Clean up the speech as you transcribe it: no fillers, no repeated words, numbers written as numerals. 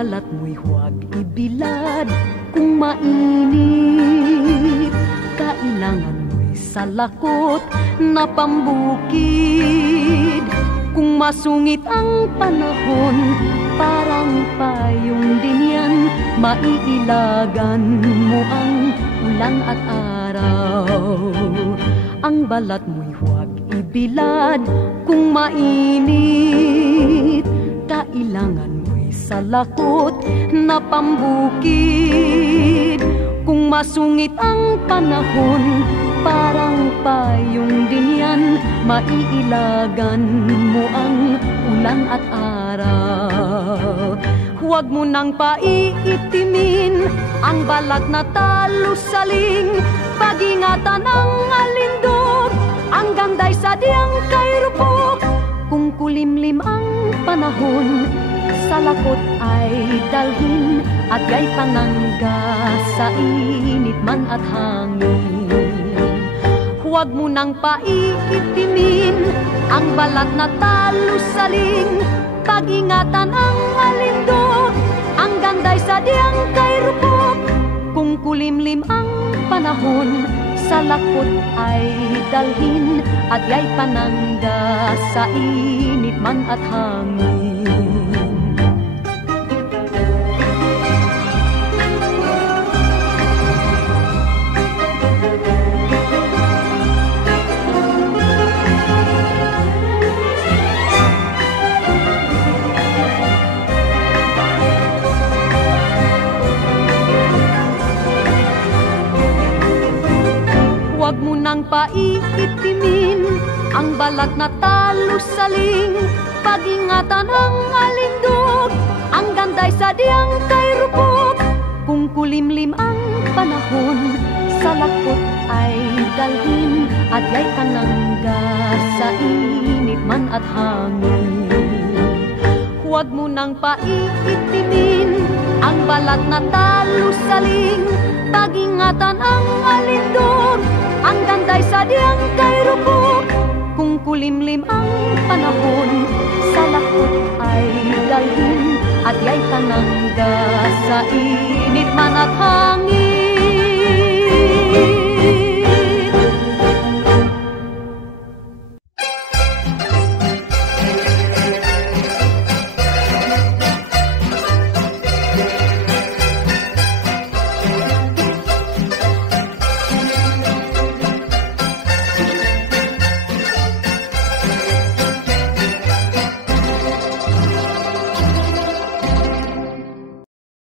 balat mo'y huwag ibilad kung mainit. Kailangan mo'y salakot na pambukid. Kung masungit ang panahon, parang payong din yan, maiilagan mo ang ulan at araw. Ang balat mo'y huwag ibilad kung mainit. Kailangan mo'y salakot na pambukid. Kung masungit ang panahon, parang payong din yan, maiilagan mo ang ulan at araw. Huwag mo nang paiitimin ang balat na talusaling. Pag-ingatan ang alindog, ang ganday sa diyang kay rupok. Kung kulimlim ang panahon, salakot ay dalhin, at ya'y panangga sa init man at hangin. Huwag mo nang paiitimin ang balat na talusaling. Pag-ingatan ang alindog, ang ganday sa diyang kay rupok. Kung kulimlim ang panahon, salakot ay dalhin, at ya'y panangga sa init man at hangin. Huwag mo nang paiitimin ang balat na talusaling. Pag-ingatan ang alindog, ang ganday sa diyang kay rupok. Kung kulimlim ang panahon, salakot ay dalhin, at ya'y panangga sa init man at hangin. Huwag mo nang paiitimin ang balat na talusaling. Pag-ingatan ang alindog, ang ganday sa diyang kay rupok. Kung kulimlim ang panahon, salakot ay dalhin, at ya'y panangga sa init man at hangin.